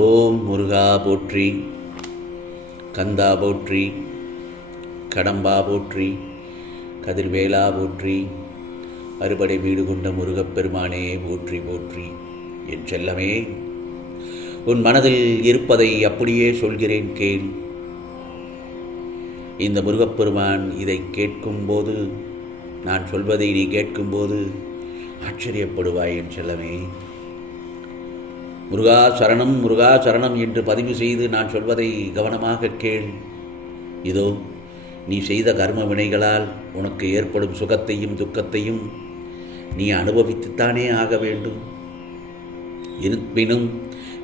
ஓம் முருகா போற்றி, கந்தா போற்றி, கடம்பா போற்றி, கதிர்வேலா போற்றி, அறுபடை வீடு கொண்ட முருகப்பெருமானே போற்றி போற்றி. என் செல்லமே, உன் மனதில் இருப்பதை அப்படியே சொல்கிறேன் கேள். இந்த முருகப்பெருமான் இதை கேட்கும்போது, நான் சொல்வதை நீ கேட்கும்போது ஆச்சரியப்படுவாய் என் செல்லமே. முருகா சரணம், முருகா சரணம் என்று பதிவு செய்து நான் சொல்வதை கவனமாக கேள். இதோ நீ செய்த கர்ம வினைகளால் உனக்கு ஏற்படும் சுகத்தையும் துக்கத்தையும் நீ அனுபவித்துத்தானே ஆக வேண்டும். இருப்பினும்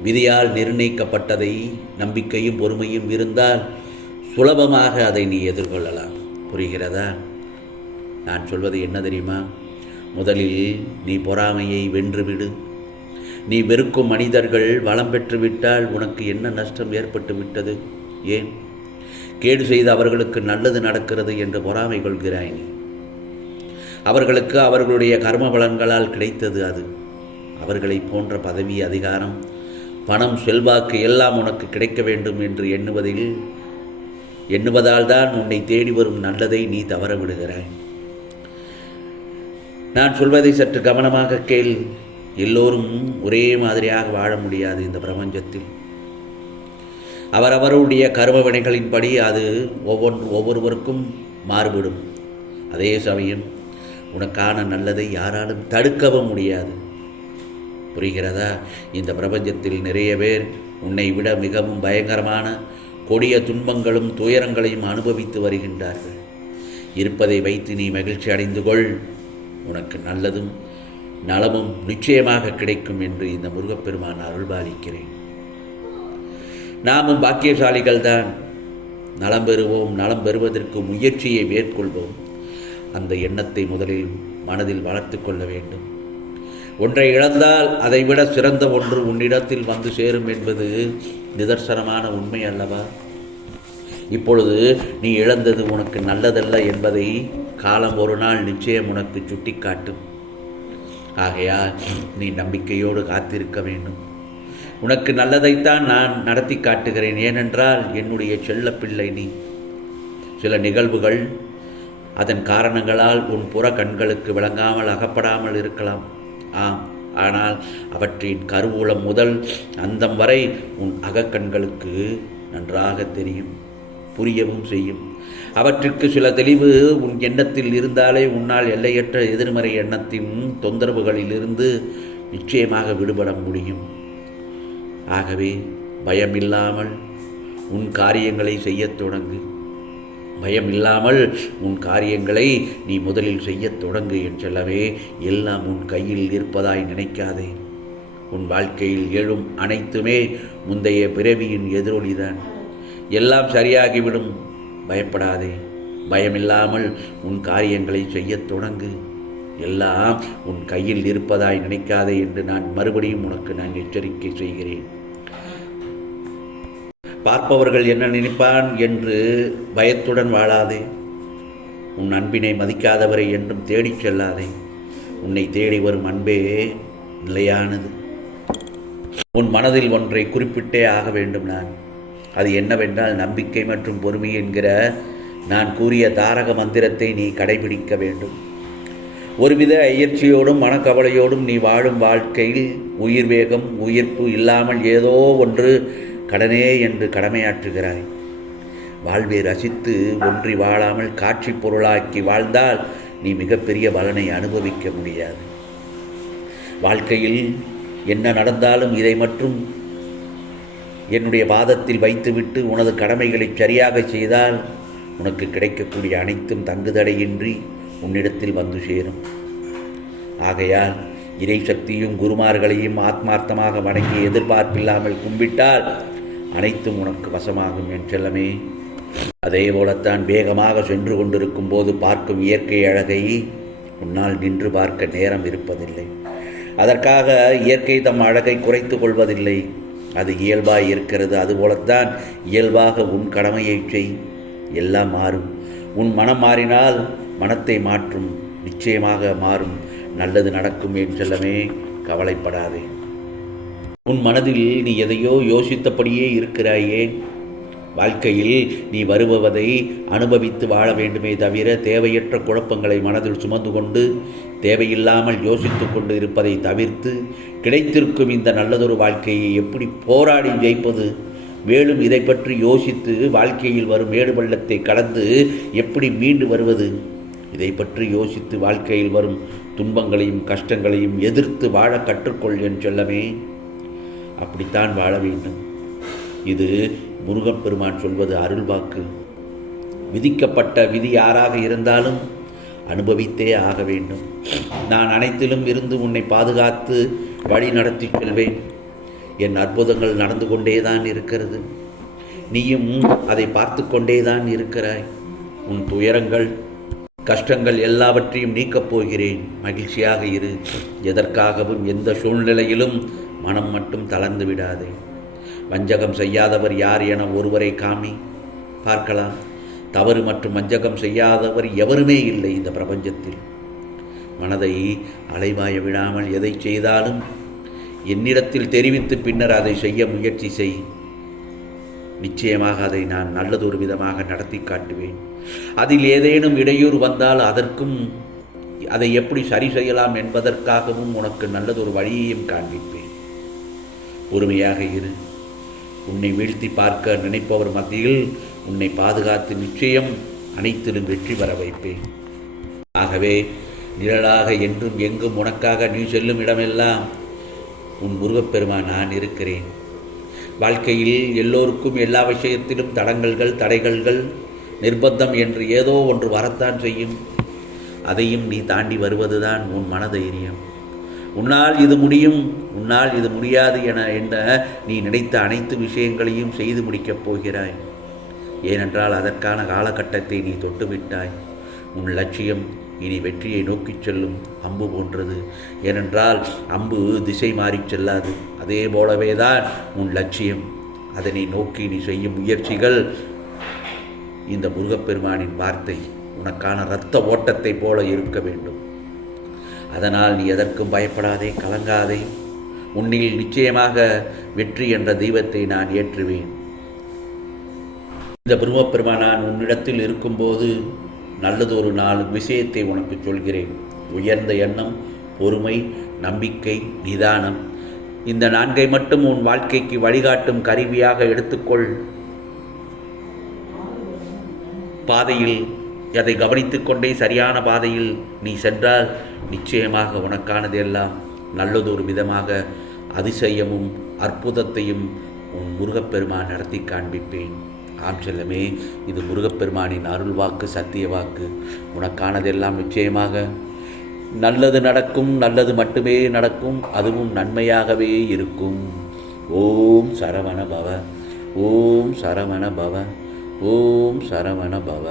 விதியால் நிர்ணயிக்கப்பட்டதை நம்பிக்கையும் பொறுமையும் இருந்தால் சுலபமாக அதை நீ எதிர்கொள்ளலாம். புரிகிறதா? நான் சொல்வது என்ன தெரியுமா? முதலில் நீ பொறாமையை வென்றுவிடு. நீ வெறுக்கும் மனிதர்கள் வளம் பெற்றுவிட்டால் உனக்கு என்ன நஷ்டம் ஏற்பட்டு விட்டது? ஏன் கேடு செய்து அவர்களுக்கு நல்லது நடக்கிறது என்று பொறாமை கொள்கிறாய் நீ? அவர்களுக்கு அவர்களுடைய கர்ம பலன்களால் கிடைத்தது அது. அவர்களை போன்ற பதவி, அதிகாரம், பணம், செல்வாக்கு எல்லாம் உனக்கு கிடைக்க வேண்டும் என்று எண்ணுவதால் தான் உன்னை தேடி வரும் நல்லதை நீ தவற விடுகிறாய். நான் சொல்வதை சற்று கவனமாக கேள். எல்லோரும் ஒரே மாதிரியாக வாழ முடியாது இந்த பிரபஞ்சத்தில். அவரவருடைய கர்ம வினைகளின்படி அது ஒவ்வொருவருக்கும் மாறுபடும். அதே சமயம் உனக்கான நல்லதை யாராலும் தடுக்கவும் முடியாது. புரிகிறதா? இந்த பிரபஞ்சத்தில் நிறைய பேர் உன்னை விட மிகவும் பயங்கரமான கொடிய துன்பங்களும் துயரங்களையும் அனுபவித்து வருகின்றார்கள். இருப்பதை வைத்து நீ மகிழ்ச்சி அடைந்து கொள். உனக்கு நல்லதும் நலமும் நிச்சயமாக கிடைக்கும் என்று இந்த முருகப்பெருமான் அருள்பாலிக்கிறேன். நாமும் பாக்கியசாலிகள் தான். நலம் பெறுவோம். நலம் பெறுவதற்கு முயற்சியை மேற்கொள்வோம். அந்த எண்ணத்தை முதலில் மனதில் வளர்த்து கொள்ள வேண்டும். ஒன்றை இழந்தால் அதைவிட சிறந்த ஒன்று உன்னிடத்தில் வந்து சேரும் என்பது நிதர்சனமான உண்மை அல்லவா? இப்பொழுது நீ இழந்தது உனக்கு நல்லதல்ல என்பதை காலம் ஒரு நாள் நிச்சயம் உனக்கு சுட்டிக்காட்டும். ஆகையால் நீ நம்பிக்கையோடு காத்திருக்க வேண்டும். உனக்கு நல்லதைத்தான் நான் நடத்தி காட்டுகிறேன். ஏனென்றால் என்னுடைய செல்ல பிள்ளை நீ. சில நிகழ்வுகள் அதன் காரணங்களால் உன் புற கண்களுக்கு விளங்காமல் அகப்படாமல் இருக்கலாம். ஆனால் அவற்றின் கருவூலம் முதல் அந்தம் வரை உன் அகக்கண்களுக்கு நன்றாக தெரியும், புரியவும் செய்யும். அவற்றுக்கு சில தெளிவு உன் எண்ணத்தில் இருந்தாலே உன்னால் எல்லையற்ற எதிர்மறை எண்ணத்தின் தொந்தரவுகளிலிருந்து நிச்சயமாக விடுபட முடியும். ஆகவே பயமில்லாமல் உன் காரியங்களை செய்யத் தொடங்கு. பயமில்லாமல் உன் காரியங்களை நீ முதலில் செய்யத் தொடங்கு என் செல்லவே. எல்லாம் உன் கையில் இருப்பதாய் நினைக்காதே. உன் வாழ்க்கையில் எழும் அனைத்துமே முந்தைய பிறவியின் எதிரொலிதான். எல்லாம் சரியாகிவிடும். பயப்படாதே. பயமில்லாமல் உன் காரியங்களை செய்யத் தொடங்கு. எல்லாம் உன் கையில் இருப்பதாய் நினைக்காதே என்று நான் மறுபடியும் உனக்கு எச்சரிக்கை செய்கிறேன். பார்ப்பவர்கள் என்ன நினைப்பான் என்று பயத்துடன் வாழாதே. உன் அன்பினை மதிக்காதவரை என்றும் தேடிச் செல்லாதே. உன்னை தேடி வரும் அன்பே நிலையானது. உன் மனதில் ஒன்றை குறிப்பிட்டே ஆக வேண்டும். அது என்னவென்றால் நம்பிக்கை மற்றும் பொறுமை என்கிற நான் கூறிய தாரக மந்திரத்தை நீ கடைபிடிக்க வேண்டும். ஒருவித அயற்சியோடும் மனக்கவலையோடும் நீ வாழும் வாழ்க்கையில் உயிர் வேகம், உயிர்ப்பு இல்லாமல் ஏதோ ஒன்று கடனே என்று கடமையாற்றுகிறாய். வாழ்வை ரசித்து ஒன்றி வாழாமல் காட்சி பொருளாக்கி வாழ்ந்தால் நீ மிகப்பெரிய பலனை அனுபவிக்க முடியாது. வாழ்க்கையில் என்ன நடந்தாலும் இதை மட்டும் என்னுடைய பாதத்தில் வைத்துவிட்டு உனது கடமைகளை சரியாக செய்தால் உனக்கு கிடைக்கக்கூடிய அனைத்தும் தங்குதடையின்றி உன்னிடத்தில் வந்து சேரும். ஆகையால் இறை சக்தியும் குருமார்களையும் ஆத்மார்த்தமாக வணங்கி எதிர்பார்ப்பில்லாமல் கும்பிட்டால் அனைத்தும் உனக்கு வசமாகும் என் செல்லமே. அதே போலத்தான் வேகமாக சென்று கொண்டிருக்கும் போது பார்க்கும் இயற்கை அழகை உன்னால் நின்று பார்க்க நேரம் இருப்பதில்லை. அதற்காக இயற்கை தம் அழகை குறைத்து கொள்வதில்லை. அது இயல்பாய் இருக்கிறது. அதுபோலத்தான் இயல்பாக உன் கடமையை செய். எல்லாம் மாறும். உன் மனம் மாறினால் மனத்தை மாற்றும். நிச்சயமாக மாறும். நல்லது நடக்கும் என் செல்லமே. கவலைப்படாதே. உன் மனதில் நீ எதையோ யோசித்தபடியே இருக்கிறாயே. வாழ்க்கையில் நீ வருபவதை அனுபவித்து வாழ வேண்டுமே தவிர தேவையற்ற குழப்பங்களை மனதில் சுமந்து கொண்டு தேவையில்லாமல் யோசித்து கொண்டு இருப்பதை தவிர்த்து கிடைத்திருக்கும் இந்த நல்லதொரு வாழ்க்கையை எப்படி போராடி ஜெயிப்பது, மேலும் இதை பற்றி யோசித்து வாழ்க்கையில் வரும் மேடு பள்ளத்தை கடந்து எப்படி மீண்டு வருவது, இதை பற்றி யோசித்து வாழ்க்கையில் வரும் துன்பங்களையும் கஷ்டங்களையும் எதிர்த்து வாழ கற்றுக்கொள் என் செல்லமே. அப்படித்தான் வாழ வேண்டும். இது முருகப்பெருமான் சொல்வது அருள்வாக்கு. விதிக்கப்பட்ட விதி யாராக இருந்தாலும் அனுபவித்தே ஆக வேண்டும். நான் அனைத்திலும் இருந்து உன்னை பாதுகாத்து வழி நடத்தி செல்வேன். என் அற்புதங்கள் நடந்து கொண்டேதான் இருக்கிறது. நீயும் அதை பார்த்து கொண்டேதான் இருக்கிறாய். உன் துயரங்கள் கஷ்டங்கள் எல்லாவற்றையும் நீக்கப் போகிறேன். மகிழ்ச்சியாக இரு. எதற்காகவும் எந்த சூழ்நிலையிலும் மனம் மட்டும் தளர்ந்து விடாதே. வஞ்சகம் செய்யாதவர் யார் என ஒருவரை காமி பார்க்கலாம். தவறு மற்றும் வஞ்சகம் செய்யாதவர் எவருமே இல்லை இந்த பிரபஞ்சத்தில். மனதை அலைவாய விடாமல் எதை செய்தாலும் என்னிடத்தில் தெரிவித்து பின்னர் அதை செய்ய முயற்சி செய். நிச்சயமாக அதை நான் நல்லதொரு விதமாக நடத்தி காட்டுவேன். அதில் ஏதேனும் இடையூறு வந்தால் அதற்கும் அதை எப்படி சரி செய்யலாம் என்பதற்காகவும் உனக்கு நல்லதொரு வழியையும் காண்பிப்பேன். பொறுமையாக இரு. உன்னை வீழ்த்தி பார்க்க நினைப்பவர் மத்தியில் உன்னை பாதுகாத்து நிச்சயம் அனைத்திலும் வெற்றி பெற வைப்பேன். ஆகவே நிழலாக என்றும் எங்கும் உனக்காக நீ செல்லும் இடமெல்லாம் உன் முருகப்பெருமான் நான் இருக்கிறேன். வாழ்க்கையில் எல்லோருக்கும் எல்லா விஷயத்திலும் தடங்கல்கள் தடைகள்கள் நிர்பந்தம் என்று ஏதோ ஒன்று வரத்தான் செய்யும். அதையும் நீ தாண்டி வருவதுதான் உன் மனதைரியம். உன்னால் இது முடியும், உன்னால் இது முடியாது என நீ நினைத்த அனைத்து விஷயங்களையும் செய்து முடிக்கப் போகிறாய். ஏனென்றால் அதற்கான காலகட்டத்தை நீ தொட்டுவிட்டாய். உன் லட்சியம் இனி வெற்றியை நோக்கிச் செல்லும் அம்பு போன்றது. ஏனென்றால் அம்பு திசை மாறிச் செல்லாது. அதே போலவே தான் உன் லட்சியம். அதனை நோக்கி நீ செய்யும் முயற்சிகள் இந்த முருகப்பெருமானின் வார்த்தை உனக்கான இரத்த ஓட்டத்தை போல இருக்க வேண்டும். அதனால் நீ எதற்கும் பயப்படாதே, கலங்காதே. உன்னில் நிச்சயமாக வெற்றி என்ற தெய்வத்தை நான் ஏற்றுவேன். இந்த முருகப்பெருமான் நான் உன்னிடத்தில் இருக்கும்போது நல்லதொரு 4 விஷயத்தை உனக்கு சொல்கிறேன். உயர்ந்த எண்ணம், பொறுமை, நம்பிக்கை, நிதானம். இந்த 4ஐ மட்டும் உன் வாழ்க்கைக்கு வழிகாட்டும் கருவியாக எடுத்துக்கொள். பாதையில் அதை கவனித்து கொண்டே சரியான பாதையில் நீ சென்றால் நிச்சயமாக உனக்கானது எல்லாம் நல்லதொரு விதமாக அதிசயமும் அற்புதத்தையும் உன் முருகப்பெருமான் நடத்தி காண்பிப்பேன். ஆம் செல்லமே, இது முருகப்பெருமானின் அருள் வாக்கு, சத்திய வாக்கு. உனக்கானதெல்லாம் நிச்சயமாக நல்லது நடக்கும். நல்லது மட்டுமே நடக்கும். அதுவும் நன்மையாகவே இருக்கும். ஓம் சரவண பவ. ஓம் சரவண பவ. ஓம் சரவண பவ.